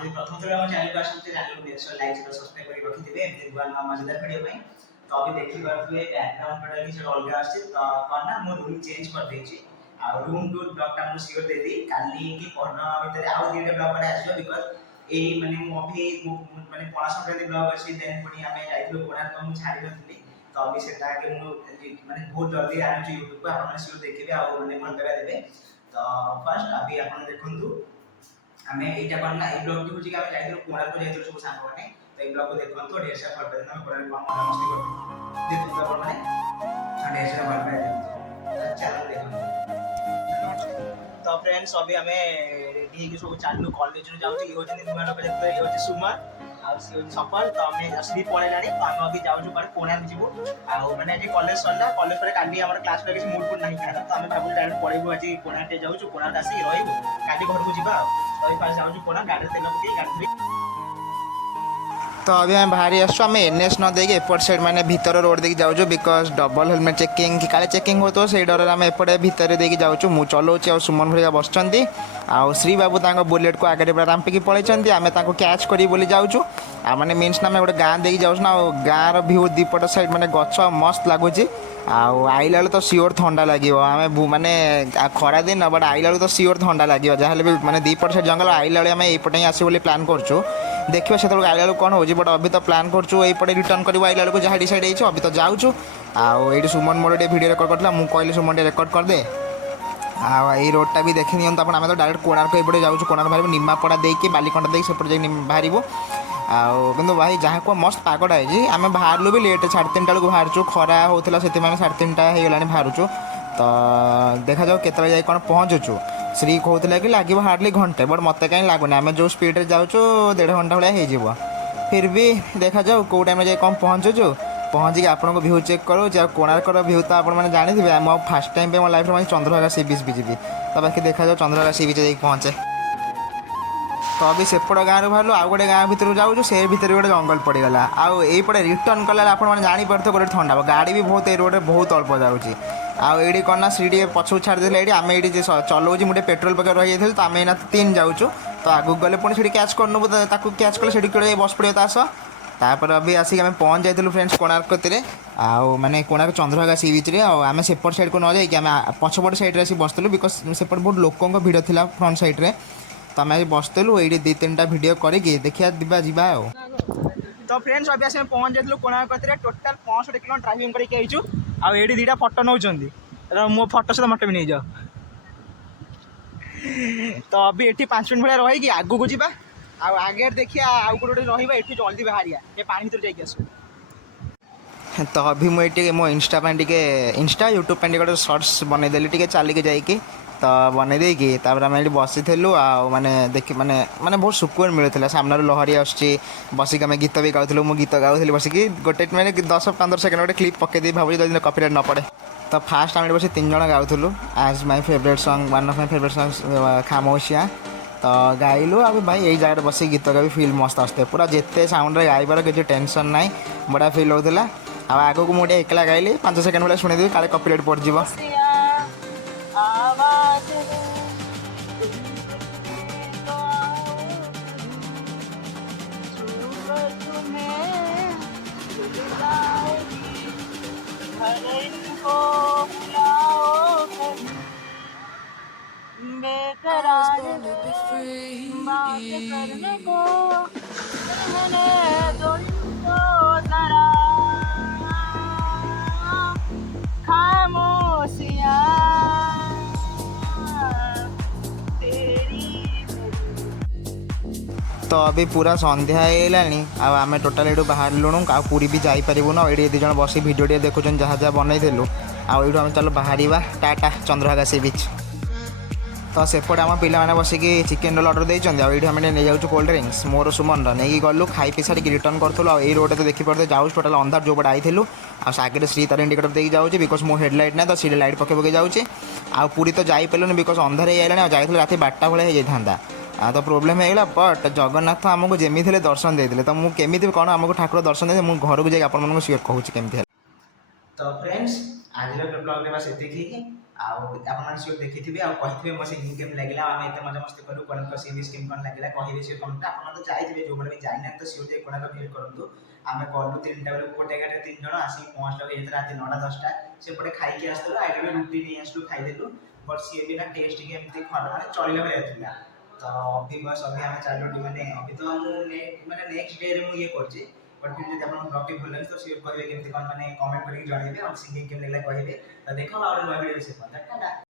आप प्रथम थोड़ा हम चैनल को आसते चैनल को देखो लाइक शेयर सब्सक्राइब करके रखिथिबे एमती नुआ नुआ मजेदार वीडियो ପାଇଁ तो अभी देखि पारथुए बैकग्राउंड पटा कि अलग आछे तो कना मो रूम चेंज कर देछि आ रूम टूर ब्लॉग टा मु शेयर देबी काली की पढ़ना भीतर आउ दीटा ब्लॉग पडा आछो बिकॉज़ ए माने मो अभी माने पढ़ा संक्रांति ब्लॉग अछि देन पुनी हमें जाइथलो कोणार्क मु छाडी नथली तो अभी सेटा के मु माने बहुत जल्दी आनु YouTube को आपन शेयर देखिबे आ माने भल लगा देबे तो फर्स्ट अभी आपन देखंतु हमें एटा करना ए ब्लॉग की होची कि हमें जाइथलो कोणार्क जाइथलो सब सांग माने तो ए ब्लॉग को देखंतु ढेर सारा फल हम कोणार्क हम मस्ती करथु देखु तो माने ढेर सारा फल पाए चलो देखंतु तो फ्रेंड्स अभी हमें रेडी के सब चालू कॉलेज नु जाउची होची नुआ लोक जत ए होची सुमन आ सी होची सफल तो हमें असली पळे लानी तो हम अभी जाउछु पर कोणार्क जीवो आ माने जे कॉलेज सरला कॉलेज पर काली हमर क्लास पर किसी मूड पर नहीं खाना तो हमें भाबु डायरेक्ट पळेबो आज कोणार्क जाउछु कोणार्क आसी रहिबो काली घर को जीवा तो फास्ट जाउछु कोणार्क गाड़ी तेल पके गाड़ी तो अभी हम बाहरी आसु आम एनएस न देके एपट साइड माने भीतर रोड देके जाऊँ बिकज डबल हेलमेट चेकिंग कि काले चेकिंग हो तो से डर आम एपटे भितर देके जाऊँ मु चलाऊँ सुमन भरिया बस आउ श्री बाबू बुलेट को आगे पूरा रांपिकी पलैंती आम कैच करी बोली जाऊँ आ माने मीन्स ना गोटे गाँ देके जाऊँ ना गाँव भ्यू दीपट साइड माने गछ मस्त लगुच आइला बेलू तो सियोर थंडा लगे आम माने खरा दिन बट आइला बेलू तो सियोर थंडा लगे जहाँ भी माने दीपट साइड जंगल आइला बेले आम एपटे आस प्लां करूँ देखिए से आइला बेलू कौन हो बट अभी तो प्लां करेपटे रिटर्न कर आइला बेलू जहाँ डिसाइड हो अभी तो जाऊँ IT Suman more video record करता मुझे कहली सुमन रेकर्ड करदे आई रोडटा भी देखी नियंतु आप तो डायरेक्ट कोणार्क एपटे जाऊँ कोणार्क बाहर निमापड़ा देकी बालिकंटा देकी सेपटे बाहर आउ भाई जहाँ को मस्त पागटा है आम बाहर भी लेट 3:30 बेलू बाहर खरा होता से 3:30 होगला बाहर तो देखा जाऊ के जाए कौन पहुँचुचु श्री कहते कि लगे हार्डली घंटे बट मत कहीं लगुनि आम जो स्पीड जाऊँ 1.5 घंटा भाया हो फिर भी देखा जाऊ कौ टाइम जाए कौन पहुँचुचु पहुँचिक आपको भ्यू चेक करूँ कोणार्क भ्यू तो आप जानते हैं फास्ट टाइम पे मो लाइफ में चंद्रभागा सी बीच भी जी तो बाकी देखा जाऊ चंद्रभागा सी बीच पहुँचे तो अभी सेपट गाँव बाहर आउ गोटे गाँव भर जाऊँ से भर गोटे जंगल पड़गला आईपटे रिटर्न कला आप जापे गोटे ठंडा गाड़ी भी बहुत रोड में बहुत अल्प जाऊँगी आईटी कौन सी पछू छाड़देले ये आम ये चलाऊँ मुझे पेट्रोल पके रही जाइए तो आम एना 3 जाऊँ तो आगू गले पुणी से कैच करनबू कैच कले से बस पड़े तो आस तापर अभी आसिक आम पहुँच जाइलु फ्रेंड्स कोणार्क कतिरे माने कोणार्क चंद्रभागा सी बीच रे आम सेपट साइड को न जाइए आम पछपट साइड रे बसलु बिकज सेपट बहुत लोकों भिड़ था फ्रंट साइड रे तो आम बसलु ये 2-3टा भिड करके देखिया दिबा जीवा तो फ्रेंड्स अभी आस पहुँच जाइलु कोणार्क कतिरे टोटल 65 किलोमीटर ड्राइविंग करके आइछु आ एडी 2टा फोटो नौचंदी मो फोटो सहित मटे भी नहीं जाओ तो अभी ये 5 मिनट भाया रही आगू को जीवा आगे देखिए आउ गोटे रहा ये जल्दी बाहरिया ये पानी भर जाइए आसू तो अभी मुझे मो इंस्टा इंस्टा यूट्यूब पे गोटे सर्ट्स बनईदेली टे चलिके जाइए तो बनई देकी आम ये बसी माने देखी माने माने बहुत सुकून मिलूला सामने लहरी आसूँ बसिक आम गीत भी गाँव मुझे गीत गाँली बसिकी गोटे मैंने 10-15 सेकेंड गोटे क्लिप पकईदे भावी जो कॉपीराइट न पड़े तो फास्ट आम बस 3 जन गाँलु आज my favourite song one of my favourite song Khamoshiyan तो गाइलु अब भाई यही जगह बस गीत गाई फिल मस्त आसते पूरा जिते साउंड गाइबार किसी टेंशन ना बड़ा फिल होता आग को मुझे एकला गाइली 5 सेकेंड भाई शुणेदेवी काले कॉपीराइट पड़ज बेकरार बात करने को रहने दो जरा खामोशियाँ तो अभी पूरा संध्या होगानी आम टोटाल ये बाहर लुणु आ पूरी भी जापरूँ ना ये 2 जन बस भिडियो टे देखुं जहाँ जहाँ बनईलु आम चल बाहर टाटा चंद्रभागा सी बीच तो सेपट आम पे बसिकी चिकेन रोल अर्डर देते ये आम नहीं जाऊँ कोल्ड ड्रिंक्स मोर सुमन नहीं गलु खाई पी सारी रिटर्न करूँ ये रोड तो देखिए जाऊँ टोटाल अंधार जो पटे आईलु आगे श्री तार इंडिकेटर देकी जाऊँ बिकज मो हेडलाइट ना तो सी लाइट पके पके जाऊँगी आ पूरी तो जापरूँ बिकज अंधार होगा जाइए रात 12टा भाई जाता तो प्रोब्लेम होगा बट जगन्नाथ आमको जमी दर्शन देते तो मुझे केमी कौन आमको ठाकुर दर्शन दे मुझे घर को जाकर आपको सियोर कहूँ केमी तो फ्रेंड्स आज ब्लॉग में बस ये आपन सियोर देखिथिबे आ कहिथिबे मो सिंगिंग केम लागला आमे एते मजा मस्ती करू कोणार्क सी बीच केम कोन लागला कहिबे से कमेंट आपन तो जाइथिबे जो बडे जाइना तो सियोर जे कोणार्क विजिट करंतु आमे गलु 3टा बेले कोटे गाटे 3 जण आसी पहुंचला जेते रात 9टा 10टा से पटे खाइ के आस्तलो आइडे रुटी नि आसलु खाइ देलु बट सी बिना टेस्ट के एमती खरा माने चलिला बेले आथिला तो अभी बस अभी आमे चालू माने अभी तो हम माने नेक्स्ट डे रे मु ये करछि बट फिर जब आपन ब्लॉग के भल लगे तो शेयर करिवे केमती कोन माने कमेंट करके जणाइबे और सिंगिंग केम लागला कहिबे तो देखो और नया वीडियो से